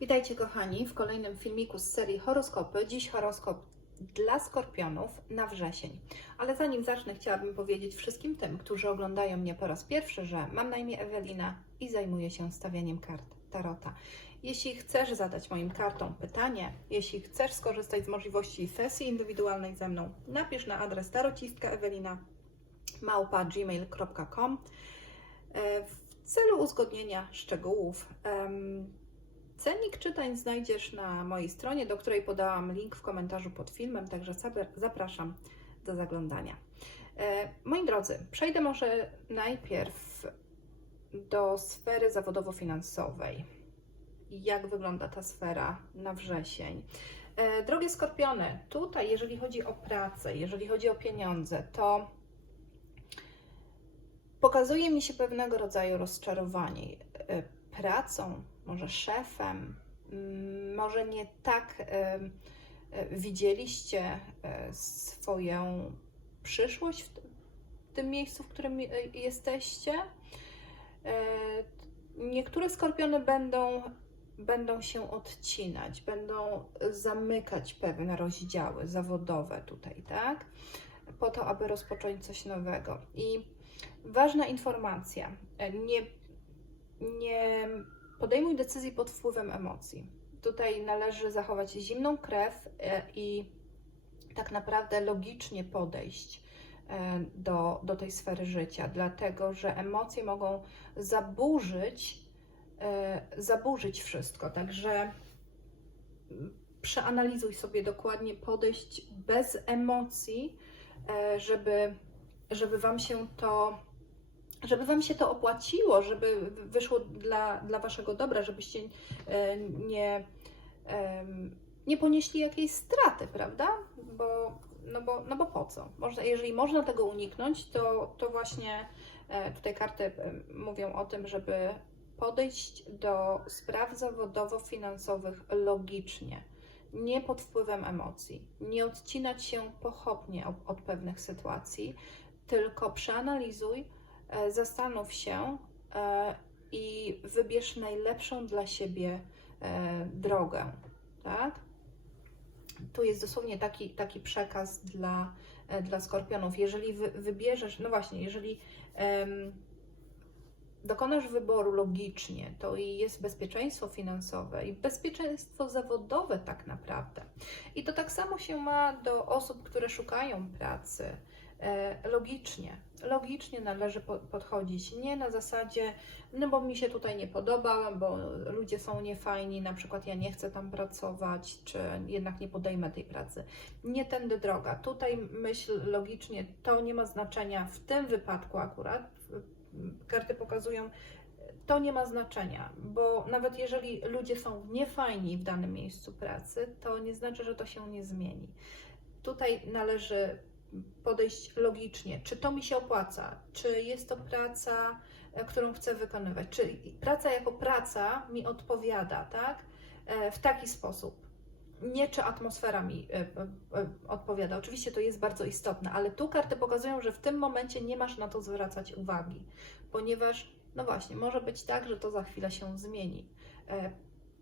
Witajcie kochani w kolejnym filmiku z serii horoskopy. Dziś horoskop dla skorpionów na wrzesień. Ale zanim zacznę, chciałabym powiedzieć wszystkim tym, którzy oglądają mnie po raz pierwszy, że mam na imię Ewelina i zajmuję się stawianiem kart Tarota. Jeśli chcesz zadać moim kartom pytanie, jeśli chcesz skorzystać z możliwości sesji indywidualnej ze mną, napisz na adres tarocistka Ewelina e, w celu uzgodnienia szczegółów. em, Cennik czytań znajdziesz na mojej stronie, do której podałam link w komentarzu pod filmem, także zapraszam do zaglądania. E, Moi drodzy, przejdę może najpierw do sfery zawodowo-finansowej. Jak wygląda ta sfera na wrzesień? E, Drogie skorpiony, tutaj jeżeli chodzi o pracę, jeżeli chodzi o pieniądze, to pokazuje mi się pewnego rodzaju rozczarowanie e, pracą, może szefem, mm, może nie tak e, widzieliście e, swoją przyszłość w, tym miejscu, w którym e, jesteście. Niektóre skorpiony będą, będą się odcinać, będą zamykać pewne rozdziały zawodowe tutaj, tak? Po to, aby rozpocząć coś nowego. I ważna informacja, nie, nie podejmuj decyzji pod wpływem emocji. Tutaj należy zachować zimną krew e, i tak naprawdę logicznie podejść e, do, do tej sfery życia, dlatego że emocje mogą zaburzyć, e, zaburzyć wszystko. Także mm, przeanalizuj sobie dokładnie, podejść bez emocji, żeby, żeby Wam się to żeby Wam się to opłaciło, żeby wyszło dla, dla Waszego dobra, żebyście e, nie, nie ponieśli jakiejś straty, prawda? Bo, no, bo, no bo po co? Można, jeżeli można tego uniknąć, to, to właśnie e, tutaj karty e, mówią o tym, żeby podejść do spraw zawodowo-finansowych logicznie, nie pod wpływem emocji, nie odcinać się pochopnie od, od pewnych sytuacji, tylko przeanalizuj, zastanów się e, i wybierz najlepszą dla siebie e, drogę, tak? Tu jest dosłownie taki, taki przekaz dla, e, dla skorpionów. Jeżeli wy, wybierzesz, no właśnie, jeżeli em, dokonasz wyboru logicznie, to i jest bezpieczeństwo finansowe i bezpieczeństwo zawodowe tak naprawdę. I to tak samo się ma do osób, które szukają pracy. E, Logicznie, logicznie należy po- podchodzić, nie na zasadzie, no bo mi się tutaj nie podoba, bo ludzie są niefajni, na przykład ja nie chcę tam pracować, czy jednak nie podejmę tej pracy. Nie tędy droga. Tutaj myśl logicznie, to nie ma znaczenia w tym wypadku akurat. Karty pokazują, to nie ma znaczenia, bo nawet jeżeli ludzie są niefajni w danym miejscu pracy, to nie znaczy, że to się nie zmieni. Tutaj należy podejść logicznie, czy to mi się opłaca, czy jest to praca, e, którą chcę wykonywać, czy praca jako praca mi odpowiada, tak? E, W taki sposób. Nie czy atmosfera mi e, odpowiada. Oczywiście to jest bardzo istotne, ale tu karty pokazują, że w tym momencie nie masz na to zwracać uwagi, ponieważ, no właśnie, może być tak, że to za chwilę się zmieni.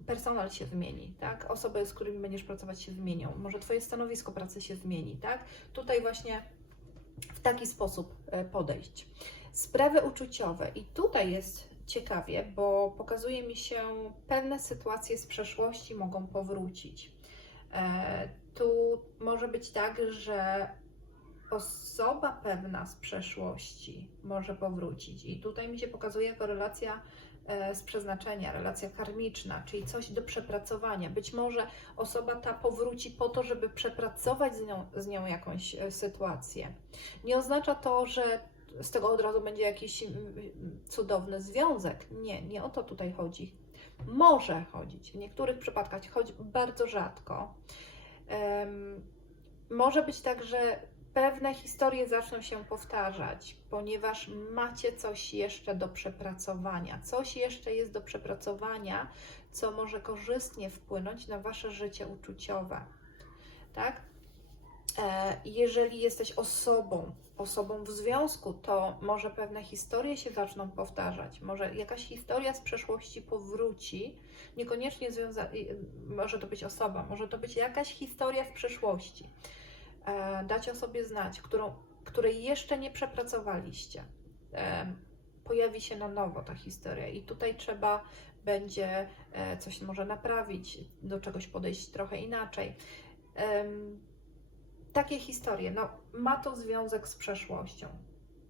Personal się zmieni, tak? Osoby, z którymi będziesz pracować, się zmienią. Może Twoje stanowisko pracy się zmieni, tak? Tutaj właśnie w taki sposób e, podejść. Sprawy uczuciowe. I tutaj jest ciekawie, bo pokazuje mi się, pewne sytuacje z przeszłości mogą powrócić. E, Tu może być tak, że osoba pewna z przeszłości może powrócić. I tutaj mi się pokazuje jako relacja e, z przeznaczenia, relacja karmiczna, czyli coś do przepracowania. Być może osoba ta powróci po to, żeby przepracować z nią, z nią jakąś e, sytuację. Nie oznacza to, że z tego od razu będzie jakiś mm, cudowny związek. Nie, nie o to tutaj chodzi. Może chodzić, w niektórych przypadkach, choć bardzo rzadko. Em, może być tak, że pewne historie zaczną się powtarzać, ponieważ macie coś jeszcze do przepracowania. Coś jeszcze jest do przepracowania, co może korzystnie wpłynąć na wasze życie uczuciowe. Tak? E, Jeżeli jesteś osobą, osobą w związku, to może pewne historie się zaczną powtarzać. Może jakaś historia z przeszłości powróci, niekoniecznie związana, może to być osoba, może to być jakaś historia w przeszłości. E, Dać o sobie znać, którą, której jeszcze nie przepracowaliście. E, Pojawi się na nowo ta historia, i tutaj trzeba będzie e, coś może naprawić, do czegoś podejść trochę inaczej. Takie historie, no, ma to związek z przeszłością.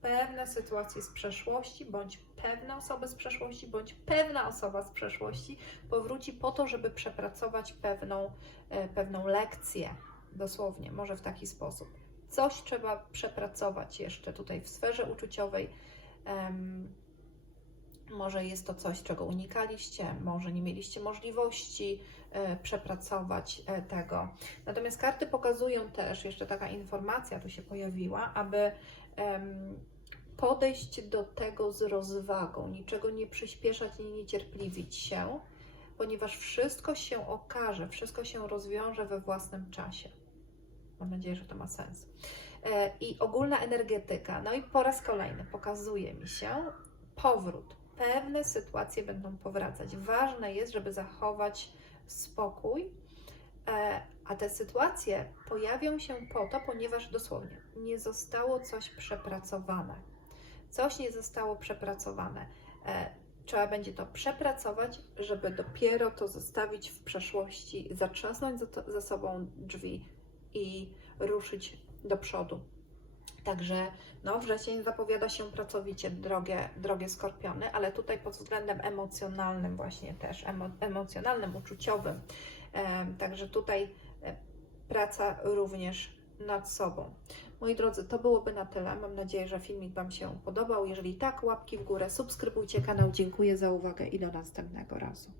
Pewne sytuacje z przeszłości, bądź pewne osoby z przeszłości, bądź pewna osoba z przeszłości powróci po to, żeby przepracować pewną, pewną lekcję, dosłownie, może w taki sposób. Coś trzeba przepracować jeszcze tutaj w sferze uczuciowej. Em, może jest to coś, czego unikaliście, może nie mieliście możliwości e, przepracować e, tego. Natomiast karty pokazują też, jeszcze taka informacja tu się pojawiła, aby em, podejść do tego z rozwagą, niczego nie przyspieszać, nie niecierpliwić się, ponieważ wszystko się okaże, wszystko się rozwiąże we własnym czasie. Mam nadzieję, że to ma sens. E, I ogólna energetyka, no i po raz kolejny pokazuje mi się powrót. Pewne sytuacje będą powracać. Ważne jest, żeby zachować spokój, e, a te sytuacje pojawią się po to, ponieważ dosłownie nie zostało coś przepracowane. Coś nie zostało przepracowane. E, Trzeba będzie to przepracować, żeby dopiero to zostawić w przeszłości, zatrzasnąć za, to, za sobą drzwi i ruszyć do przodu. Także no, wrzesień zapowiada się pracowicie, drogie, drogie skorpiony, ale tutaj pod względem emocjonalnym właśnie też, emo, emocjonalnym, uczuciowym. Em, Także tutaj e, praca również nad sobą. Moi drodzy, to byłoby na tyle. Mam nadzieję, że filmik Wam się podobał. Jeżeli tak, łapki w górę, subskrybujcie kanał. Dziękuję za uwagę i do następnego razu.